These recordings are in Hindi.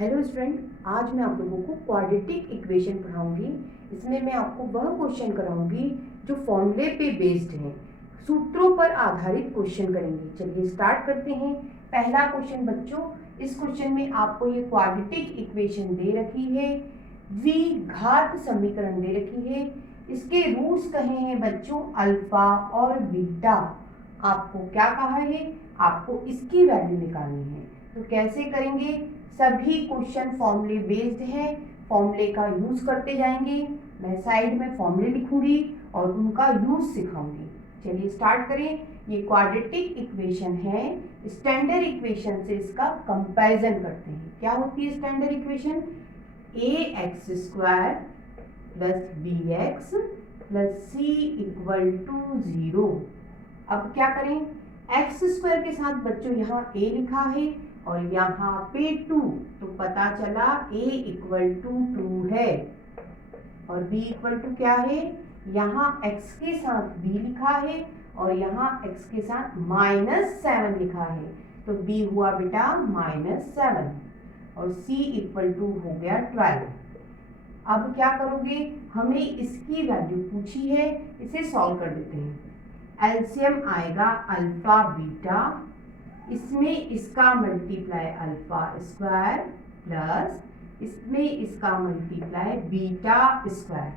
हेलो स्टूडेंट, आज मैं आप लोगों को क्वाड्रेटिक इक्वेशन पढ़ाऊंगी। इसमें मैं आपको वह क्वेश्चन कराऊंगी जो फॉर्मूले पे बेस्ड हैं, सूत्रों पर आधारित क्वेश्चन करेंगे। चलिए स्टार्ट करते हैं। पहला क्वेश्चन बच्चों, इस क्वेश्चन में आपको ये क्वाड्रेटिक इक्वेशन दे रखी है, द्विघात समीकरण दे रखी है। इसके रूट्स कहे हैं बच्चों अल्फा और बीटा। आपको क्या कहा है, आपको इसकी वैल्यू निकालनी है। तो कैसे करेंगे, सभी क्वेश्चन फॉर्मूले बेस्ड है, फॉर्मूले का यूज करते जाएंगे। मैं साइड में फॉर्मूले लिखूंगी और उनका यूज सिखाऊंगी। चलिए स्टार्ट करें। ये क्वाड्रेटिक इक्वेशन है, स्टैंडर्ड इक्वेशन से इसका कंपैरिजन करते हैं। क्या होती है standard equation? ax² plus bx plus c equal to 0। अब क्या करें, x² के साथ बच्चों यहाँ a लिखा है और यहाँ पे 2, तो पता चला a इक्वल टू 2 है और b इक्वल टू क्या है, यहाँ x के साथ b लिखा है और यहाँ x के साथ -7 लिखा है, तो b हुआ बेटा -7 और c इक्वल टू हो गया 12। अब क्या करोगे, हमें इसकी वैल्यू पूछी है, इसे सॉल्व कर देते हैं। एलसीएम आएगा अल्फा बीटा, इसमें इसका मल्टीप्लाई अल्फा स्क्वायर प्लस इसमें इसका मल्टीप्लाई बीटा स्क्वायर।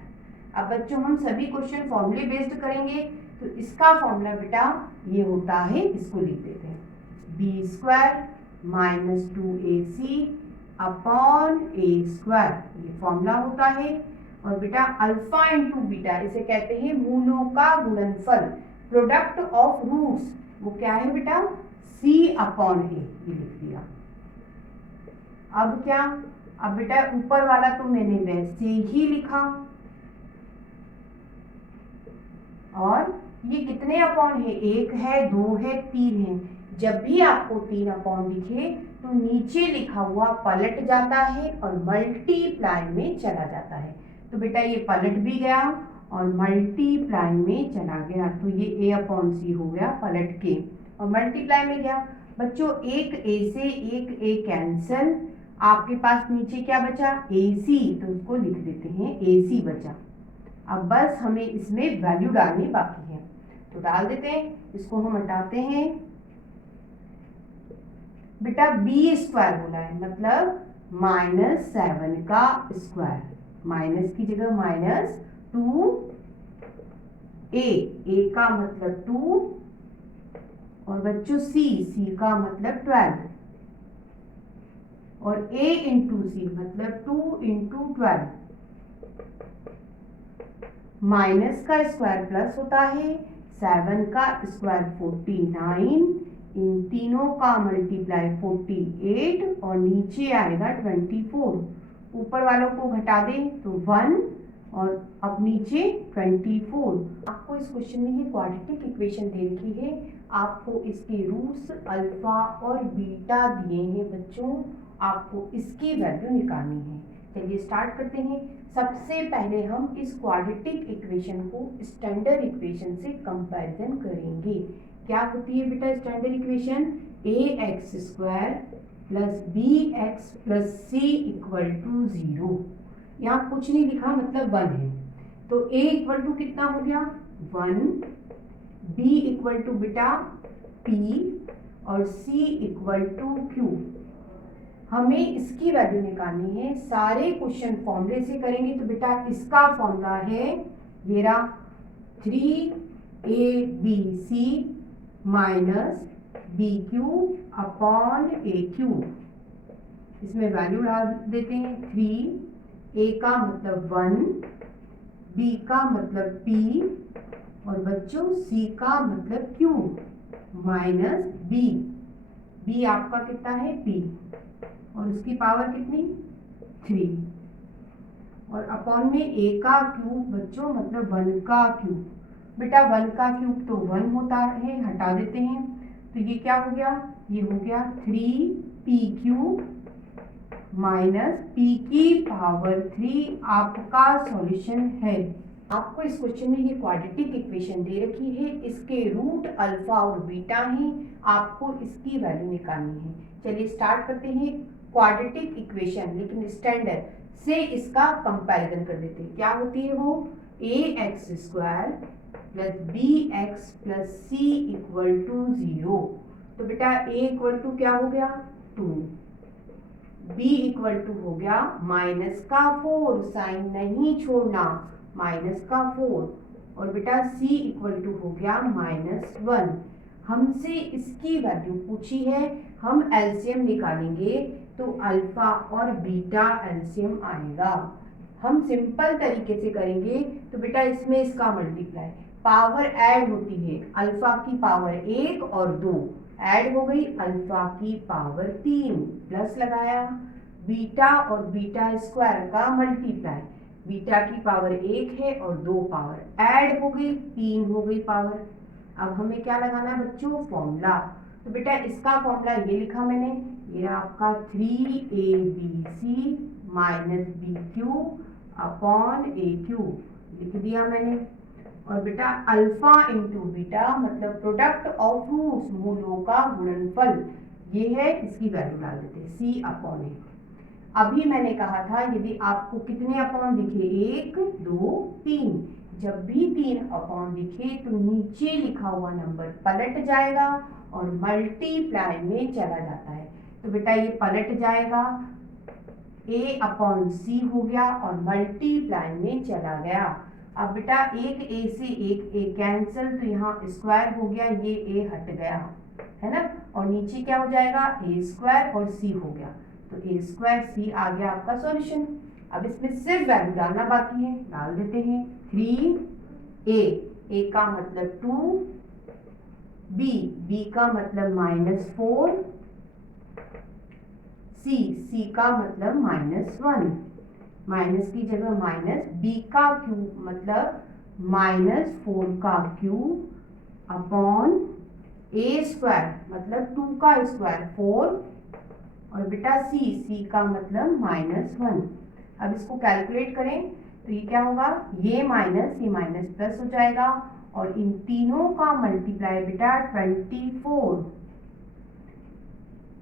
अब बच्चों हम सभी क्वेश्चन फॉर्मूले बेस्ड करेंगे, तो इसका फॉर्मूला बेटा ये होता है, इसको लिख देते हैं, b² minus 2ac upon a²। ये फॉर्मूला होता है। और बेटा अल्फा इंटू बीटा, इसे कहते हैं मूलों का गुणनफल, प्रोडक्ट ऑफ रूट्स। वो क्या है बेटा, c अपॉन a, ये लिख दिया। अब क्या, अब बेटा ऊपर वाला तो मैंने वैसे ही लिखा, और ये कितने अपॉन है, 1 है, 2 है, 3 है। जब भी आपको 3 अपॉन दिखे तो नीचे लिखा हुआ पलट जाता है और मल्टीप्लाई में चला जाता है। तो बेटा ये पलट भी गया और मल्टीप्लाई में चला गया, तो ये a अपॉन c हो गया पलट के और मल्टीप्लाई में गया। बच्चों एक a से एक a कैंसिल, आपके पास नीचे क्या बचा, ac, तो उसको लिख देते हैं ac बचा। अब बस हमें इसमें वैल्यू डालनी बाकी है, तो डाल देते हैं। इसको हम हटाते हैं। बेटा b² बोला है, मतलब -7 का स्क्वायर, माइनस की जगह -2a का मतलब 2 और बच्चों c का मतलब 12 और a इंटू सी मतलब 2 इंटू 12। माइनस का स्क्वायर प्लस होता है, 7 का स्क्वायर 49, इन तीनों का मल्टीप्लाई 48 और नीचे आएगा 24। ऊपर वालों को घटा दें तो 1 और अब नीचे 24। आपको इस क्वेश्चन में ये क्वाड्रेटिक इक्वेशन दे रखी है, आपको इसके रूट्स अल्फा और बीटा दिए हैं बच्चों, आपको इसकी वैल्यू निकालनी है। चलिए स्टार्ट करते हैं। सबसे पहले हम इस क्वाड्रेटिक इक्वेशन को स्टैंडर्ड इक्वेशन से कंपैरिजन करेंगे। क्या होती है बेटा standard equation, ax² plus bx plus c equal to 0। यहाँ कुछ नहीं लिखा, मतलब 1 है, तो a इक्वल टू कितना हो गया 1, b इक्वल टू बेटा p और c इक्वल टू q। हमें इसकी वैल्यू निकालनी है। सारे क्वेश्चन फॉर्मूले से करेंगे, तो बेटा इसका फॉर्मूला है ये रहा 3abc minus bq upon aq। इसमें वैल्यू डाल देते हैं, 3, a का मतलब 1, b का मतलब p और बच्चों c का मतलब q माइनस b आपका कितना है p और उसकी पावर कितनी 3 और अपॉन में a का क्यूब बच्चों मतलब 1 का क्यूब। बेटा 1 का क्यूब तो 1 होता है, हटा देते हैं, तो ये क्या हो गया, ये हो गया 3p³ माइनस p की पावर 3 आपका सॉल्यूशन है। आपको इस क्वेश्चन में ये क्वाड्रेटिक इक्वेशन दे रखी है, इसके रूट अल्फा और बीटा हैं, आपको इसकी वैल्यू निकालनी है। चलिए स्टार्ट करते हैं। क्वाड्रेटिक इक्वेशन लेकिन स्टैंडर्ड से इसका कंपैरिजन कर देते हैं। क्या होती है वो? ax² plus bx plus c equal to 0। तो बेटा a इक्वल टू क्या हो गया? 2, b इक्वल टू हो गया -4, साइन नहीं छोड़ना, -4, और बेटा c इक्वल टू हो गया -1। हमसे इसकी वैल्यू पूछी है, हम एलसीएम निकालेंगे तो अल्फा और बीटा एलसीएम आएगा। हम सिंपल तरीके से करेंगे तो बेटा इसमें इसका मल्टीप्लाई, पावर ऐड होती है, अल्फा की पावर 1 और 2 ऐड हो गई, अल्फा की पावर 3 प्लस लगाया, बीटा और बीटा स्क्वायर का मल्टीप्लाई, बीटा की पावर 1 है और 2 पावर ऐड हो गई, 3 हो गई पावर। अब हमें क्या लगाना है बच्चों? फॉर्मूला। तो बेटा इसका फॉर्मूला ये लिखा मैंने, ये आपका 3abc minus BQ upon AQ लिख दिया मैंने। और बेटा अल्फा इंटू बीटा मतलब प्रोडक्ट ऑफ रूट्स, मूलों का गुणनफल, ये है, इसकी वैल्यू डाल देते हैं C अपॉन A। अभी मैंने कहा था यदि आपको कितने अपॉन दिखे, 1 2 3, जब भी 3 अपॉन दिखे तो नीचे लिखा हुआ नंबर पलट जाएगा और मल्टीप्लाई में चला जाता है। तो बेटा ये पलट जाएगा, a अपॉन c हो गया और मल्टीप्लाई में चला गया। अब बेटा एक a से एक a कैंसिल, तो यहाँ स्क्वायर हो गया, ये a हट गया है ना, और नीचे क्या हो जाएगा? a² और c हो गया, तो a² c आ गया आपका सॉल्यूशन। अब इसमें सिर्फ वैल्यू डालना बाकी है, डाल देते हैं। 3a का मतलब 2, b का मतलब -4, c का मतलब -1, माइनस की जगह माइनस, b का क्यूब मतलब -4 का क्यूब अपॉन a² मतलब 2 का स्क्वायर 4, और बेटा c का मतलब -1। अब इसको कैलकुलेट करें तो ये क्या होगा? ये माइनस प्लस हो जाएगा, और इन तीनों का मल्टीप्लाई बेटा 24,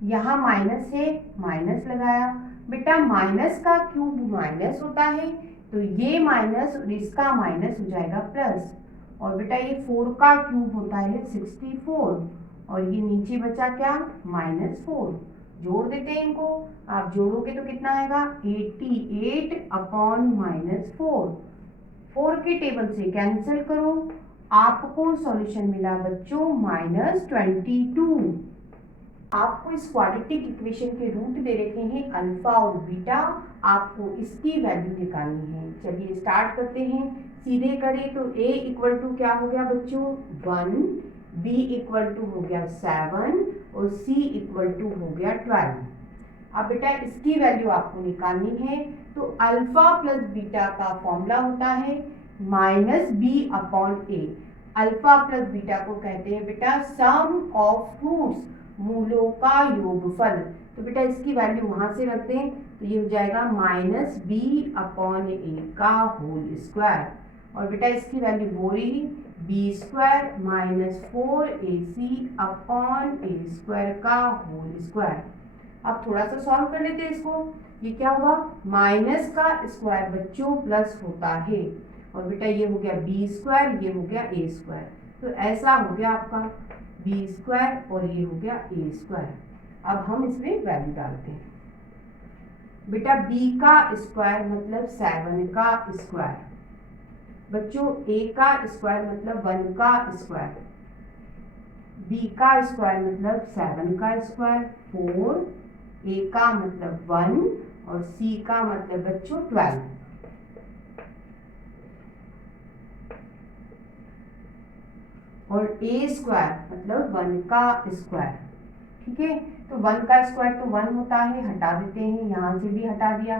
यहाँ माइनस है, माइनस लगाया, बेटा माइनस का क्यूब माइनस होता है, तो ये माइनस और इसका माइनस हो जाएगा प्लस, और बेटा ये 4 का क्यूब होता है 64, और ये नीचे बचा क्या? -4। जोड़ देते हैं इनको, आप जोड़ोगे तो कितना आएगा? 88 अपॉन -4, 4 के टेबल से कैंसिल करो, आपको सॉल्यूशन मिला बच्चों -22। आपको इस क्वाड्रेटिक इक्वेशन के रूट दे रखे हैं अल्फा और बीटा, आपको इसकी वैल्यू निकालनी है। चलिए स्टार्ट करते हैं, सीधे करें तो a इक्वल टू क्या हो गया बच्चों? 1, b इक्वल टू हो गया 7 और c इक्वल टू हो गया 12। अब बेटा इसकी वैल्यू आपको निकालनी है, तो अल्फा प्लस बीटा का फॉर्मूला होता है -b upon a। Alpha plus beta को कहते हैं बेटा सम ऑफ रूट्स, मूलों का योगफल। तो बेटा इसकी वैल्यू वहां से रख दें तो ये हो जाएगा -b अपॉन a का होल स्क्वायर, और बेटा इसकी वैल्यू वो रही b² -4ac अपॉन a² का होल स्क्वायर। अब थोड़ा सा सॉल्व कर लेते हैं इसको। ये क्या होगा? माइनस का स्क्वायर बच्चों प्लस होता है, और बेटा ये हो गया b², ये हो गया a², तो ऐसा हो गया आपका b² और ये हो गया a²। अब हम इसमें वैल्यू डालते हैं। बेटा b का स्क्वायर मतलब 7 का स्क्वायर, बच्चों a का स्क्वायर मतलब 1 का स्क्वायर, b का स्क्वायर मतलब 7 का स्क्वायर 4, a का मतलब 1 और c का मतलब बच्चों 12। और a² मतलब 1 का स्क्वायर, ठीक है। तो 1 का स्क्वायर तो 1 होता है, हटा देते हैं, यहाँ से भी हटा दिया।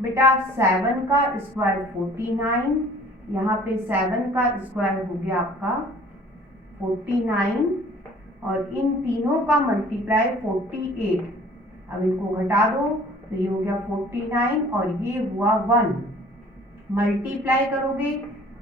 बेटा 7 का स्क्वायर 49, यहाँ पे 7 का स्क्वायर हो गया आपका 49, और इन तीनों का मल्टीप्लाई 48। अब इनको घटा दो तो ये हो गया 49 और ये हुआ 1, मल्टीप्लाई करोगे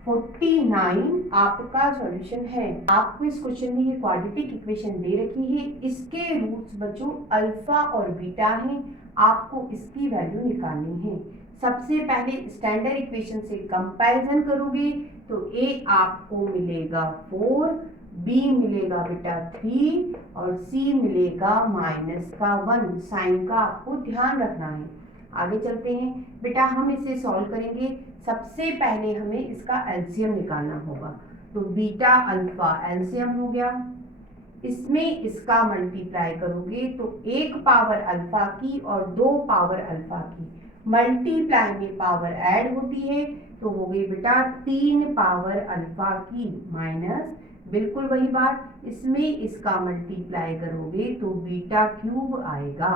49 आपका सॉल्यूशन है। आपको इस क्वेश्चन में ये क्वाड्रेटिक इक्वेशन दे रखी है, इसके रूट्स बच्चों अल्फा और बीटा हैं, आपको इसकी वैल्यू निकालनी है। सबसे पहले स्टैंडर्ड इक्वेशन से कंपैरिजन करोगे तो ए आपको मिलेगा 4, बी मिलेगा बेटा 3 और सी मिलेगा -1। साइन का आपको ध्यान रखना है। आगे चलते हैं बेटा, हम इसे सॉल्व करेंगे। सबसे पहले हमें इसका एलसीएम निकालना होगा। तो बीटा अल्फा एलसीएम हो गया, इसमें इसका मल्टीप्लाई करोगे तो 1 पावर अल्फा की और 2 पावर अल्फा की मल्टीप्लाई में पावर ऐड होती है, तो हो गई बेटा 3 पावर अल्फा की माइनस बिल्कुल वही बात, इसमें इसका मल्टीप्लाई करोगे तो बीटा क्यूब आएगा।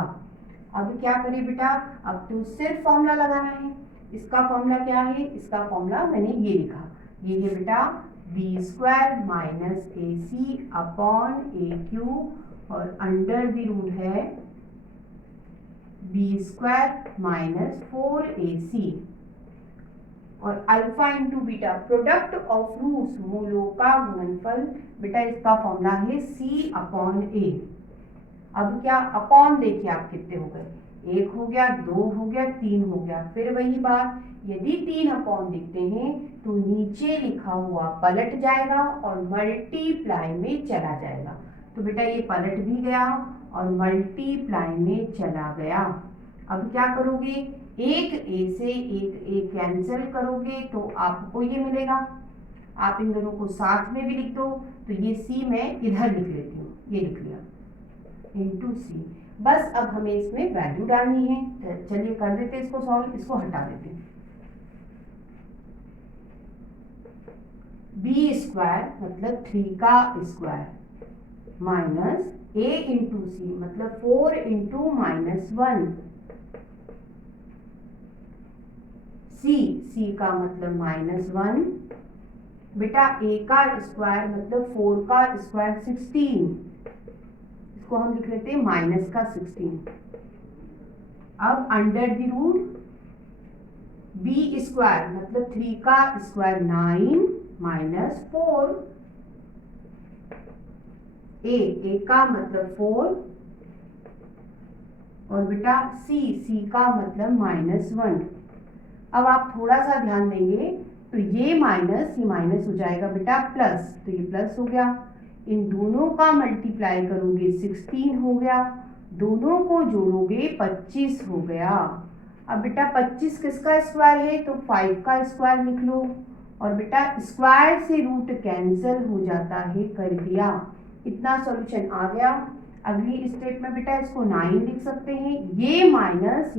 अब क्या करें बेटा, अब तो सिर्फ फॉर्मूला लगाना है। इसका फॉर्मूला क्या है, इसका फॉर्मूला मैंने ये लिखा, ये है बेटा b² minus AC upon AQ और अंडर द रूट है b² माइनस 4AC और alpha into beta product of roots मूलों का गुणनफल, बेटा इसका फॉर्मूला है C अपॉन A। अब क्या अपॉन देखिए आप कितने हो गए, 1 हो गया, 2 हो गया, 3 हो गया। फिर वही बात, यदि 3 अपॉन दिखते हैं तो नीचे लिखा हुआ पलट जाएगा और मल्टीप्लाई में चला जाएगा। तो बेटा ये पलट भी गया और मल्टीप्लाई में चला गया। अब क्या करोगे, एक ए से एक ए कैंसिल करोगे तो आपको ये मिलेगा। आप इन दोनों को साथ में भी लिख दो, तो ये सी मैं इधर लिख लेती हूँ, ये लिख लिया इंटू सी। बस अब हमें इसमें वैल्यू डालनी है, तो चलिए कर देते हैं इसको सॉल्व, इसको हटा देते हैं। b² मतलब 3 का स्क्वायर माइनस a इंटू सी मतलब 4 इंटू -1, c का मतलब -1, बेटा a का स्क्वायर मतलब 4 का स्क्वायर 16, इसको हम लिख लेते हैं -16। अब अंडर द रूट b² मतलब 3 का स्क्वायर 9 माइनस 4, a का मतलब 4 और बेटा c का मतलब -1। अब आप थोड़ा सा ध्यान देंगे तो ये माइनस हो जाएगा बेटा प्लस, तो ये प्लस हो गया। इन दोनों का मल्टीप्लाई करोगे 16 हो गया, दोनों को जोड़ोगे 25 हो गया। अब बेटा 25 किसका स्क्वायर है, तो 5 का स्क्वायर लिख लो और बेटा स्क्वायर से रूट कैंसिल हो जाता है, कर दिया। इतना सॉल्यूशन आ गया। अगली स्टेप में बेटा इसको 9 लिख सकते हैं, ये माइनस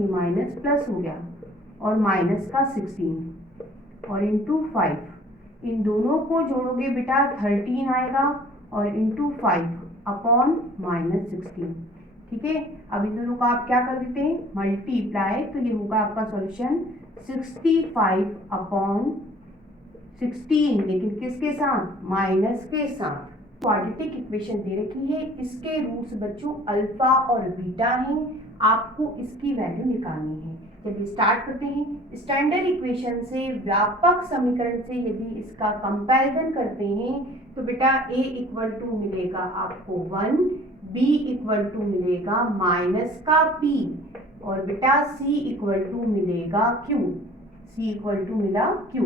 प्लस हो गया और माइनस का 16 और इंटू 5, इन दोनों को जोड़ोगे बेटा 13 आएगा और इंटू 5 अपॉन -16। ठीक है, अब इन दोनों का आप क्या कर देते हैं मल्टीप्लाई, तो ये होगा आपका सॉल्यूशन 65 अपॉन 16, लेकिन किसके साथ, माइनस के साथ। क्वाड्रेटिक इक्वेशन दे रखी है, इसके रूट्स बच्चों अल्फा और बीटा हैं, आपको इसकी वैल्यू निकालनी है। चलिए स्टार्ट करते हैं। स्टैंडर्ड इक्वेशन से व्यापक समीकरण से यदि इसका कंपैरिजन करते हैं तो बेटा a इक्वल टू मिलेगा आपको 1, b इक्वल टू मिलेगा माइनस का p और बेटा c इक्वल टू मिलेगा q, c इक्वल टू मिला q।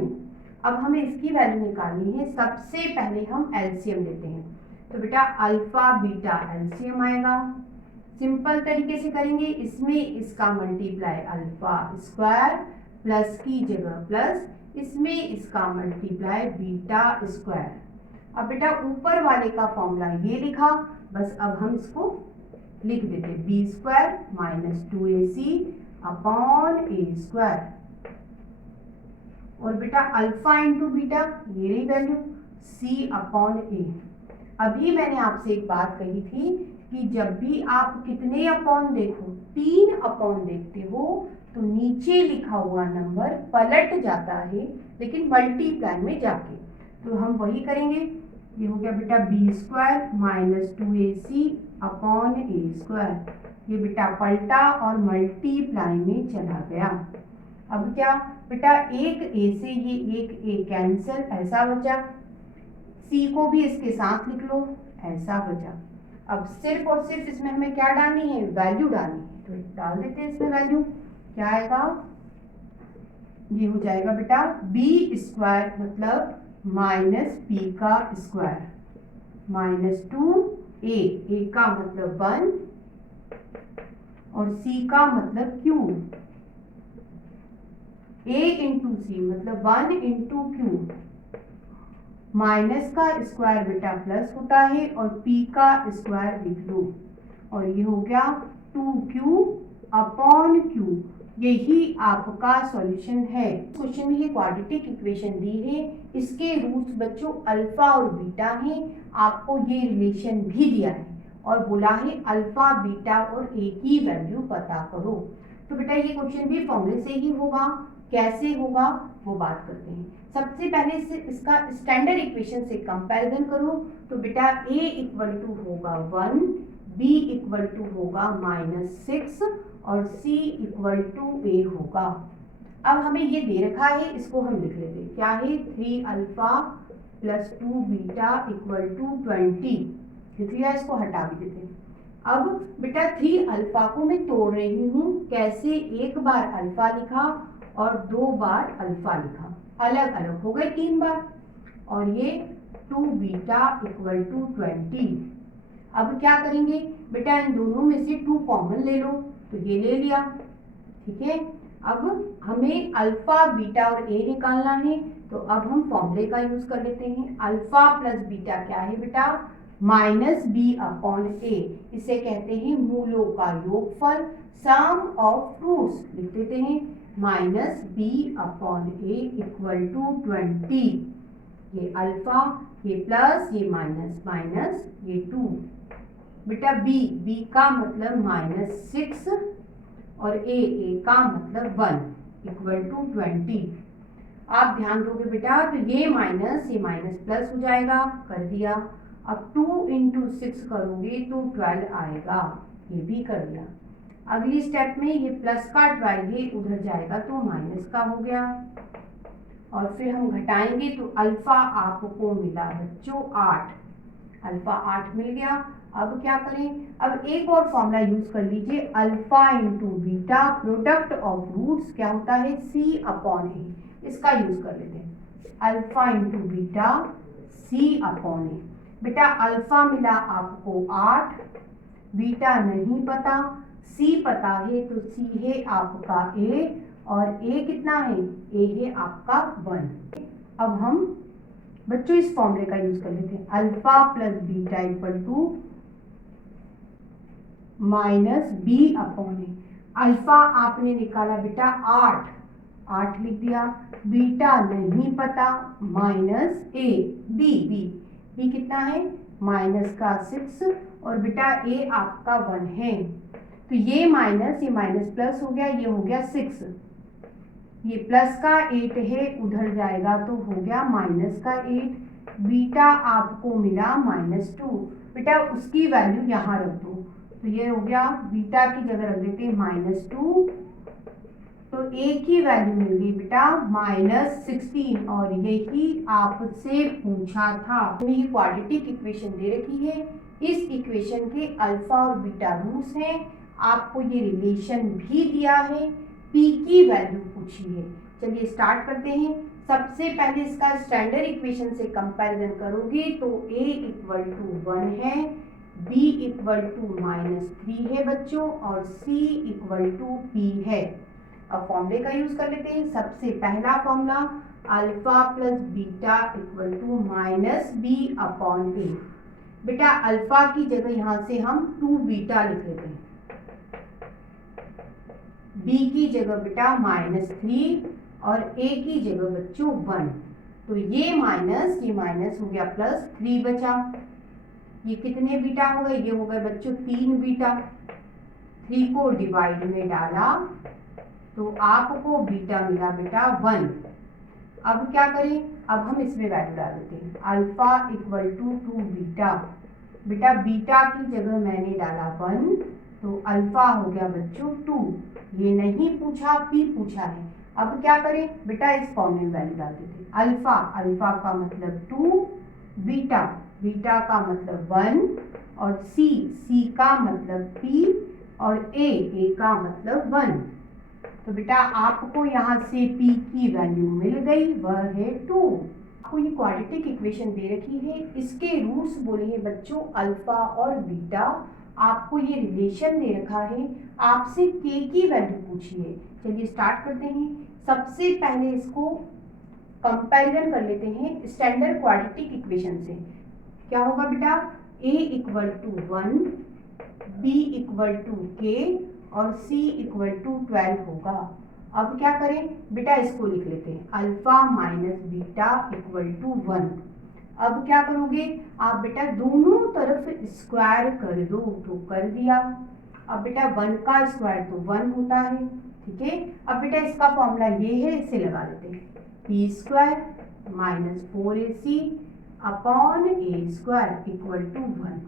अब हमें इसकी वैल्यू निकालनी है। सबसे पहले हम एलसीएम लेते हैं, तो बेटा अल्फा बीटा एलसीएम आएगा। सिंपल तरीके से करेंगे, इसमें इसका मल्टीप्लाई अल्फा स्क्वायर प्लस की जगह प्लस, इसमें इसका मल्टीप्लाई बीटा स्क्वायर। अब बेटा ऊपर वाले का फॉर्मूला ये लिखा, बस अब हम इसको लिख देते b² minus 2ac upon a²। और बेटा अल्फा इंटू बीटा ये रही वैल्यू c अपॉन a। अभी मैंने आपसे एक बात कही थी कि जब भी आप कितने अपॉन देखो, 3 अपॉन देखते हो तो नीचे लिखा हुआ नंबर पलट जाता है, लेकिन मल्टीप्लाई में जाके। तो हम वही करेंगे, ये हो गया बेटा b² minus 2ac upon a²। ये बेटा पलटा और मल्टीप्लाई में चला गया। अब क्या बेटा, एक ए से ये एक ए कैंसिल, ऐसा बचा। सी को भी इसके साथ लिख लो, ऐसा बचा। अब सिर्फ और सिर्फ इसमें हमें क्या डालनी है, वैल्यू डालनी है, तो डाल देते हैं इसमें वैल्यू। क्या आएगा, ये हो जाएगा बेटा बी स्क्वायर मतलब माइनस पी का स्क्वायर माइनस 2a का मतलब 1 और c का मतलब q, a इंटू सी मतलब 1 इंटू क्यू। माइनस का स्क्वायर बेटा प्लस होता है और p का स्क्वायर लिख लो, और ये हो गया 2q अपॉन q। यही आपका सॉल्यूशन है। क्वेश्चन में ये क्वाड्रेटिक इक्वेशन दी है, इसके रूट्स बच्चों अल्फा और बीटा हैं। आपको ये रिलेशन भी दिया है और बोला है अल्फा बीटा और ए की वैल्यू पता करो। तो बेटा ये क्वेश्चन भी फॉर्मूले से ही होगा, कैसे होगा वो बात करते हैं। सबसे पहले इसका स्टैंडर्ड इक्वेशन से कंपैरिजन करो। तो बेटा a इक्वल टू होगा 1, b इक्वल टू होगा -6 और c इक्वल टू a होगा। अब हमें ये दे रखा है, इसको हम लिख लेते हैं। क्या है, 3 alpha plus 2 beta equal to 20। लिख लिया, इसको हटा भी देते हैं। अब बेटा 3 अल्फा को मैं तोड़ रही हूँ। कैसे, एक बार अल्फा लिखा और 2 बार अल्फा लिखा, अलग अलग हो गए 3 बार। और ये 2 बीटा इक्वल टू 20। अब क्या करेंगे बेटा, इन दोनों में से 2 कॉमन ले लो, तो ये ले लिया, ठीक है। अब हमें अल्फा बीटा और ए निकालना है, तो अब हम फॉर्मूले का यूज कर लेते हैं। अल्फा प्लस बीटा क्या है बेटा, माइनस बी अपॉन ए। इसे कहते हैं मूलों का योगफल, सम ऑफ रूट्स। लिख देते हैं minus B upon A equal to 20। ये अल्फा, ये प्लस, ये माइनस, माइनस ये 2। बेटा बी का मतलब -6 और ए का मतलब 1 इक्वल टू 20। आप ध्यान दोगे बेटा, तो ये माइनस प्लस हो जाएगा, कर दिया। अब 2 इंटू 6 करोगे तो 12 आएगा, ये भी कर दिया। अगली स्टेप में ये प्लस का 12 है, उधर जाएगा तो माइनस का हो गया। और फिर हम घटाएंगे तो अल्फा आपको मिला बच्चों 8, अल्फा 8 मिल गया। अब क्या करें, अब एक और फॉर्मूला यूज कर लीजिए, alpha into beta product of roots क्या होता है, सी अपॉन ए। इसका यूज कर लेते हैं, alpha into beta C upon A. बेटा अल्फा मिला आपको 8, बीटा नहीं पता, सी पता है, तो सी है आपका ए, और ए कितना है, ए है आपका 1। अब हम बच्चों इस फॉर्मूले का यूज कर लेते हैं, alpha plus beta equal to minus B upon A. Alpha आपने निकाला बेटा 8 लिख दिया, बीटा नहीं पता, माइनस ए, बी कितना है, माइनस का 6, और बेटा ए आपका 1 है, तो ये माइनस प्लस हो गया, ये हो गया 6। ये प्लस का 8 है, उधर जाएगा तो हो गया माइनस का 8। बीटा आपको मिला -2। बेटा उसकी वैल्यू यहाँ रख दो, तो ये हो गया, बीटा की जगह रख देते हैं -2, तो ए की वैल्यू मिल गई बेटा -16। और यही आपसे पूछा था। ये क्वाड्रेटिक इक्वेशन दे रखी है, इस इक्वेशन के अल्फा और बीटा रूट्स हैं। आपको ये रिलेशन भी दिया है, पी की वैल्यू पूछी है। चलिए स्टार्ट करते हैं। सबसे पहले इसका स्टैंडर्ड इक्वेशन से कंपैरिजन करोगे तो a इक्वल टू 1 है, b इक्वल टू -3 है बच्चों, और c इक्वल टू p है। अब फॉर्मूले का यूज कर लेते हैं। सबसे पहला formula alpha plus beta equal to -b upon A. बेटा अल्फा की जगह यहाँ से हम 2 बीटा लिख लेते हैं, b की जगह बेटा -3 और a की जगह बच्चों 1। तो ये माइनस हो गया प्लस, 3 बचा। ये कितने बीटा हो गए, ये हो गए बच्चों 3 बीटा। 3 को डिवाइड में डाला तो आपको बीटा मिला बेटा 1। अब क्या करें, अब हम इसमें वैल्यू डाल देते हैं, अल्फा इक्वल टू 2 बीटा। बेटा बीटा की जगह मैंने डाला 1, तो अल्फा हो गया बच्चों 2। ये नहीं पूछा, पी पूछा है। अब क्या करें बेटा, इस फॉर्म में वैल्यू डाल देते हैं। अल्फा, अल्फा का मतलब 2, बीटा, बीटा का मतलब 1 और सी, सी का मतलब p और ए का मतलब 1। तो बेटा आपको यहाँ से p की वैल्यू मिल गई, वह है 2। आपको ये क्वाड्रेटिक इक्वेशन दे रखी है, इसके रूट्स बोले हैं बच्चों अल्फा और बीटा। आपको ये रिलेशन दे रखा है, आपसे k की वैल्यू पूछी है। चलिए स्टार्ट करते हैं। सबसे पहले इसको कंपैरिजन कर लेते हैं स्टैंडर्ड क्वाड्रेटिक इक्वेशन से। क्या होगा बेटा, a equal to 1, b equal to k और c इक्वल टू 12 होगा। अब क्या करें बेटा, इसको लिख लेते हैं alpha minus beta equal to 1। अब क्या करोगे आप बेटा, दोनों तरफ स्क्वायर कर दो, तो कर दिया। अब बेटा 1 का स्क्वायर तो 1 होता है, ठीक है। अब बेटा इसका फॉर्मूला ये है, इसे लगा लेते हैं, B square minus 4ac upon A square equal to 1।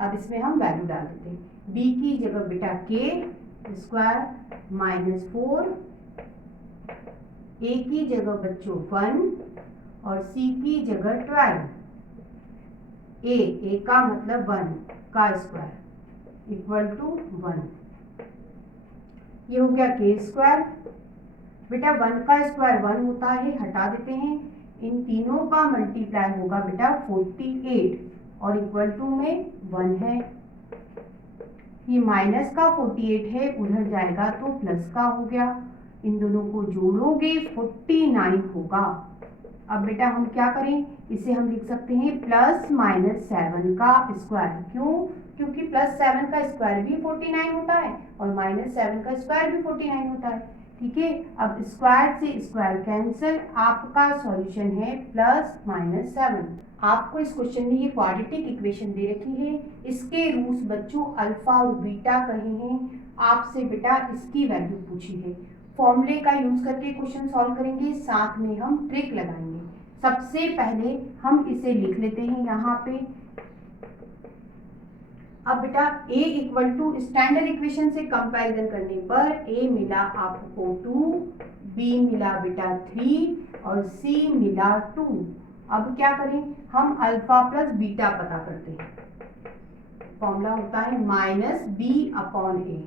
अब इसमें हम वैल्यू डाल देते हैं, b की जगह बेटा k स्क्वायर माइनस 4, a की जगह बच्चों 1 और c की जगह 12, a का मतलब 1 का स्क्वायर इक्वल टू 1। ये हो गया k स्क्वायर। बेटा 1 का स्क्वायर 1 होता है, हटा देते हैं। इन तीनों का मल्टीप्लाई होगा बेटा 48 और इक्वल टू में 1 है। ये माइनस का 48 है, उधर जाएगा तो प्लस का हो गया। इन दोनों को जोड़ोगे 49 होगा। अब बेटा हम क्या करें, इसे हम लिख सकते हैं प्लस माइनस 7 का स्क्वायर। क्यों? क्योंकि प्लस 7 का स्क्वायर भी 49 होता है और माइनस 7 का स्क्वायर भी 49 होता है, ठीक है। अब स्क्वायर से स्क्वायर कैंसिल, आपका सॉल्यूशन है प्लस माइनस 7। आपको इस क्वेश्चन में ये क्वाड्रेटिक इक्वेशन दे रखी है, इसके रूट्स बच्चों अल्फा और बीटा कहे हैं। आपसे बेटा इसकी वैल्यू पूछी है। फॉर्मूले का यूज करके क्वेश्चन सॉल्व करेंगे, साथ में हम ट्रिक लगाएंगे। सबसे पहले हम इसे लिख लेते हैं यहाँ पे। अब बेटा a equal to standard equation से कंपैरिजन करने पर a मिला आपको 2, b मिला बेटा 3 और c मिला 2। अब क्या करें, हम अल्फा प्लस बीटा पता करते हैं। फॉर्मूला होता है माइनस b अपॉन a।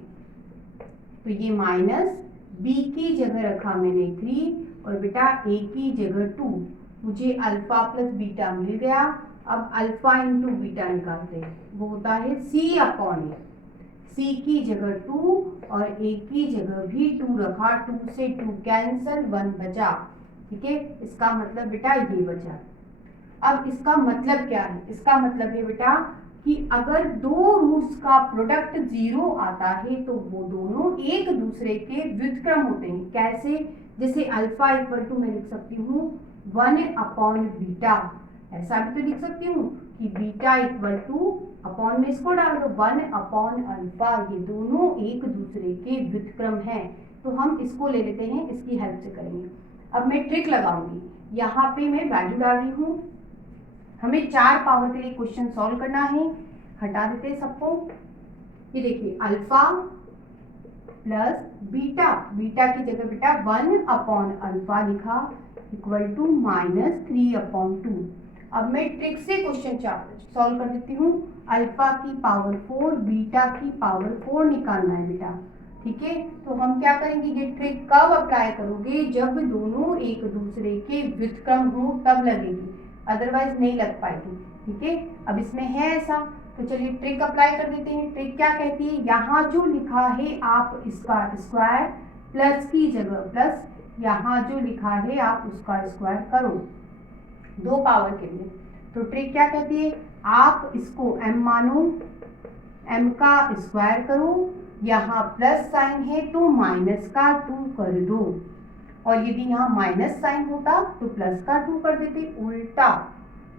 तो ये माइनस b की जगह रखा मैंने 3 और बेटा a की जगह 2। मुझे अल्फा प्लस बीटा मिल गया। अब अल्फा इंटू बीटा निकालते हैं, वो होता है c अपॉन ए। c की जगह 2 और a की जगह भी 2 रखा, 2 से 2 कैंसल, 1 बचा, ठीक है। इसका मतलब बेटा ये बचा। अब इसका मतलब क्या है, इसका मतलब है बेटा कि अगर दो रूट्स का प्रोडक्ट 0 आता है तो वो दोनों एक दूसरे के व्युत्क्रम होते हैं। कैसे? जैसे अल्फा इक्वल टू मैं लिख सकती हूँ 1 अपॉन बीटा, ऐसा भी तो लिख सकती हूँ कि बीटा इक्वल टू अपॉन में इसको डाल दो 1 अपॉन अल्फा। ये दोनों एक दूसरे के व्युत्क्रम हैं, तो हम इसको ले लेते हैं, इसकी हेल्प से करेंगे। अब मैं ट्रिक लगाऊंगी, यहाँ पे मैं वैल्यू डाल रही हूँ। हमें 4 पावर के लिए क्वेश्चन सॉल्व करना है। हटा देते हैं सबको। ये देखिए अल्फा प्लस बीटा, बीटा की जगह बेटा 1 अपॉन अल्फा लिखा इक्वल टू माइनस 3 अपॉन 2। अब मैं ट्रिक से क्वेश्चन सॉल्व कर देती हूँ। अल्फा की पावर 4, बीटा की पावर 4 निकालना है बेटा, ठीक है। तो हम क्या करेंगे, ये ट्रिक कब अप्लाई करोगे, जब दोनों एक दूसरे के व्युत्क्रम हो तब लगेगी, अदरवाइज नहीं लग पाएगी, ठीक है। अब इसमें है ऐसा, तो चलिए ट्रिक अप्लाई कर देते हैं। ट्रिक क्या कहती है, यहाँ जो लिखा है आप इसका स्क्वायर प्लस की जगह प्लस, यहाँ जो लिखा है आप उसका स्क्वायर करो 2 पावर के लिए। तो ट्रिक क्या कहती है, आप इसको m मानो, m का स्क्वायर करो, यहाँ प्लस साइन है तो माइनस का 2 कर दो, और यदि यहाँ माइनस साइन होता तो प्लस का 2 कर देते, उल्टा,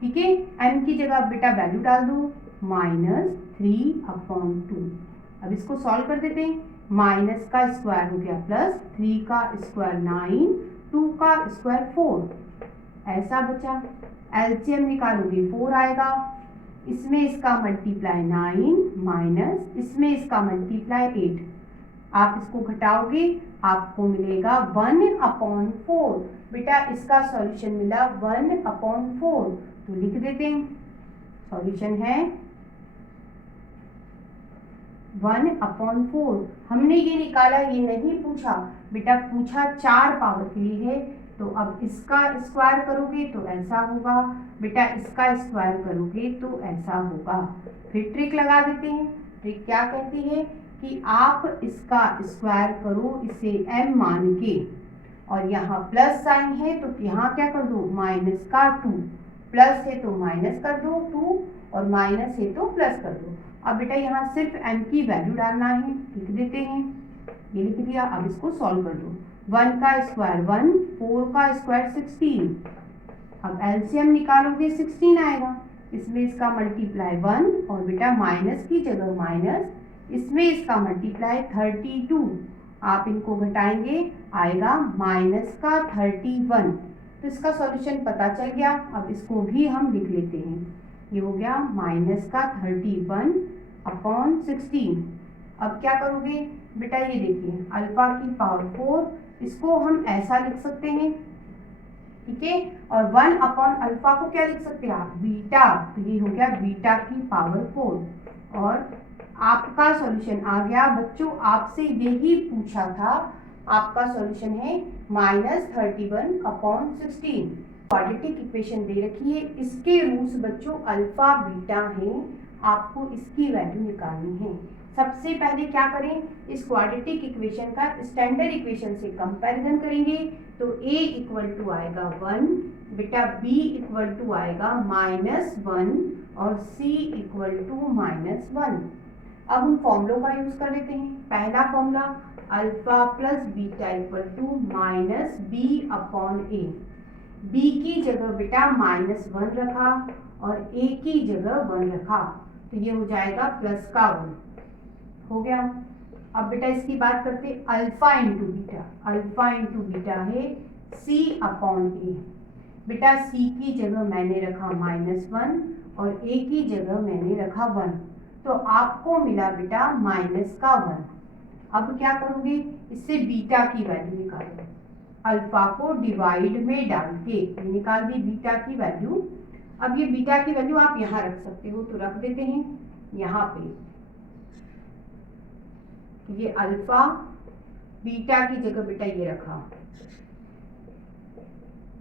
ठीक है। m की जगह बेटा वैल्यू डाल दो -3 अपॉन 2। अब इसको सॉल्व कर देते हैं। माइनस का स्क्वायर हो गया प्लस, 3 का स्क्वायर 9, 2 का स्क्वायर 4, ऐसा बचा। एलसीएम निकालोगे 4 आएगा, इसमें इसका मल्टीप्लाई 9 माइनस इसमें इसका मल्टीप्लाई 8। आप इसको घटाओगे आपको मिलेगा 1/4। बेटा इसका सॉल्यूशन मिला 1/4, तो लिख देते हैं सॉल्यूशन है 1/4। हमने ये निकाला, ये नहीं पूछा बेटा, पूछा 4 पावर के लिए है। तो अब इसका स्क्वायर करोगे तो ऐसा होगा बेटा, इसका स्क्वायर करोगे तो ऐसा होगा। फिर ट्रिक लगा देते हैं। ट्रिक क्या कहती है कि आप इसका स्क्वायर करो इसे m मान के, और यहाँ प्लस साइन है तो यहाँ क्या कर दो माइनस का 2, प्लस है तो माइनस कर दो 2 और माइनस है तो प्लस कर दो। अब बेटा यहाँ सिर्फ m की वैल्यू डालना है, लिख देते हैं, ये लिख दिया। अब इसको सॉल्व कर दो। 1 का स्क्वायर 1, 4 का स्क्वायर 16। अब एलसीएम निकालोगे 16 आएगा, इसमें इसका मल्टीप्लाई 1 और बेटा माइनस की जगह माइनस, इसमें इसका मल्टीप्लाई 32। आप इनको घटाएंगे आएगा माइनस का 31। तो इसका सॉल्यूशन पता चल गया। अब इसको भी हम लिख लेते हैं, ये हो गया माइनस का 31/16। अब क्या करोगे बेटा, ये देखिए अल्फा की पावर 4, इसको हम ऐसा लिख सकते हैं, ठीक है। और 1/अल्फा को क्या लिख सकते हैं आप, बीटा। तो ये हो गया बीटा की पावर 4। और आपका सॉल्यूशन आ गया बच्चों, आपसे यही पूछा था। आपका सॉल्यूशन है -31/16। क्वाड्रेटिक इक्वेशन दे रखी है, इसके रूट्स बच्चों अल्फा बीटा हैं, आपको इसकी वैल्यू निकालनी है। सबसे पहले क्या करें, इस क्वाड्रेटिक इक्वेशन का स्टैंडर्ड इक्वेशन से कंपैरिजन करेंगे। तो a = आएगा 1 बेटा, b = आएगा -1 और c = -1। अब हम फॉर्मूलों का यूज कर लेते हैं। पहला formula alpha plus beta -b/a। b की जगह बेटा -1 रखा और a की जगह 1 रखा, तो ये हो जाएगा प्लस का 1 हो गया। अब बेटा इसकी बात करते alpha into beta. Alpha into beta है c/a। बेटा c की जगह मैंने रखा -1 और a की जगह मैंने रखा 1, तो आपको मिला बेटा माइनस का 1। अब क्या करोगे, इससे बीटा की वैल्यू निकालो। अल्फा को डिवाइड में डाल के निकाल दी बीटा की वैल्यू। अब ये बीटा की वैल्यू आप यहाँ रख सकते हो, तो रख देते हैं यहाँ पे। ये अल्फा बीटा की जगह बेटा ये रखा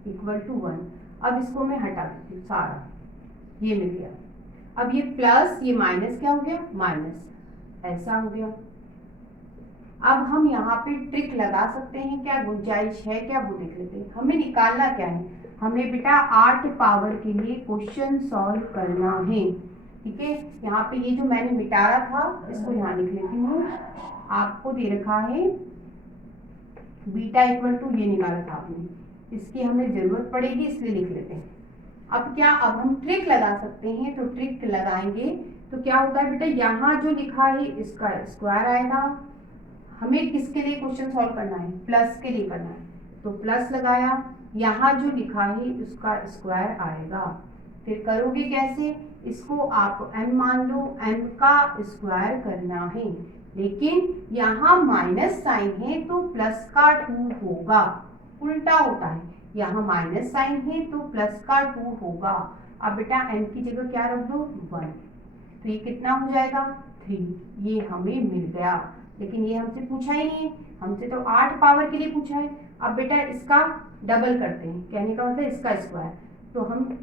=1। अब इसको मैं हटा देती हूँ सारा, ये मिल गया। अब ये प्लस ये माइनस क्या हो गया, माइनस, ऐसा हो गया। अब हम यहाँ पे ट्रिक लगा सकते हैं, क्या गुंजाइश है क्या वो देख लेते हैं। हमें निकालना क्या है, हमें बेटा 8 पावर के लिए क्वेश्चन सॉल्व करना है, ठीक है। यहाँ पे ये जो मैंने मिटारा था इसको यहाँ लिख लेती हूँ। आपको दे रखा है बीटा = ये निकाला था आपने, इसकी हमें जरूरत पड़ेगी इसलिए लिख लेते हैं। अब क्या, अब हम ट्रिक लगा सकते हैं, तो ट्रिक लगाएंगे तो क्या होता है बेटा, यहाँ जो लिखा है इसका स्क्वायर आएगा। हमें किसके लिए क्वेश्चन सॉल्व करना है, प्लस के लिए करना है, तो प्लस लगाया। यहाँ जो लिखा है उसका स्क्वायर आएगा। फिर करोगे कैसे, इसको आप m मान लो, m का स्क्वायर करना है, लेकिन यहाँ माइनस साइन है तो प्लस का 2 होगा, उल्टा होता है। यहाँ माइनस साइन है तो प्लस का 2 होगा। अब बेटा m की जगह क्या रख दो 1, तो ये कितना हो जाएगा 3। ये हमें मिल गया, लेकिन ये हमसे पूछा ही नहीं है, हमसे तो 8 पावर के लिए पूछा है। अब बेटा इसका डबल करते हैं, कहने का मतलब इसका स्क्वायर। तो हम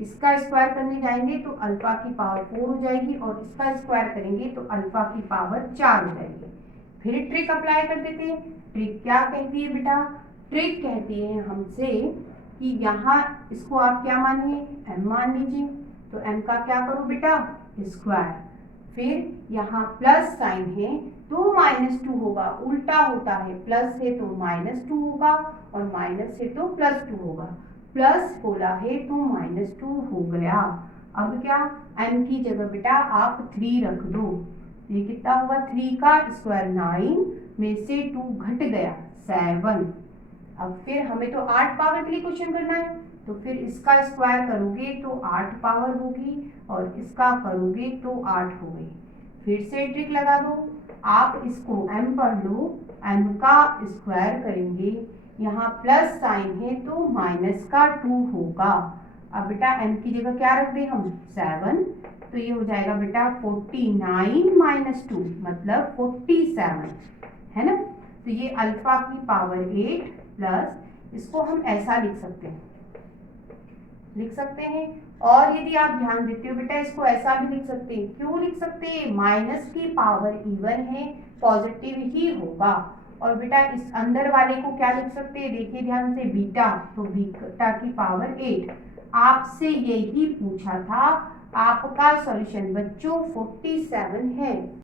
इसका स्क्वायर करने जाएंगे तो अल्फा की पावर 4 हो जाएगी, और इसका स्क्वायर करेंगे तो अल्फा की पावर 4 हो जाएगी। फिर ट्रिक अप्लाई कर देते हैं। ट्रिक क्या कहती है बेटा, ट्रिक कहती है हमसे कि यहाँ इसको आप क्या मानिए, m मान लीजिए। तो m का क्या करो बेटा, स्क्वायर। फिर यहाँ प्लस साइन है तो -2 होगा, उल्टा होता है, प्लस है तो -2 होगा और माइनस है तो +2 होगा। प्लस बोला है तो -2 हो गया। अब क्या, m की जगह बेटा आप 3 रख दो, ये कितना होगा, 3 का स्क्वायर 9 में से 2 घट गया 7। अब फिर हमें तो 8 पावर के लिए क्वेश्चन करना है, तो फिर इसका स्क्वायर करोगे तो 8 पावर होगी और इसका करोगे तो 8 हो गई। फिर से ट्रिक लगा दो, आप इसको m पढ़ लो m का स्क्वायर करेंगे, यहाँ प्लस साइन है तो माइनस का 2 होगा। अब बेटा m की जगह क्या रख दें हम 7, तो ये हो जाएगा बेटा 49 माइनस 2 मतलब 47 है ना। तो ये अल्फा की पावर 8 प्लस इसको हम ऐसा लिख सकते हैं। और यदि आप ध्यान देते हो बेटा इसको ऐसा भी लिख सकते हैं। क्यों लिख सकते हैं? माइनस की पावर इवन है, पॉजिटिव ही होगा। और बेटा इस अंदर वाले को क्या लिख सकते हैं? देखिए ध्यान से, बीटा, तो बीटा की पावर 8। आपसे यही पूछा था। आपका सॉल्यूशन बच्चों 47 है।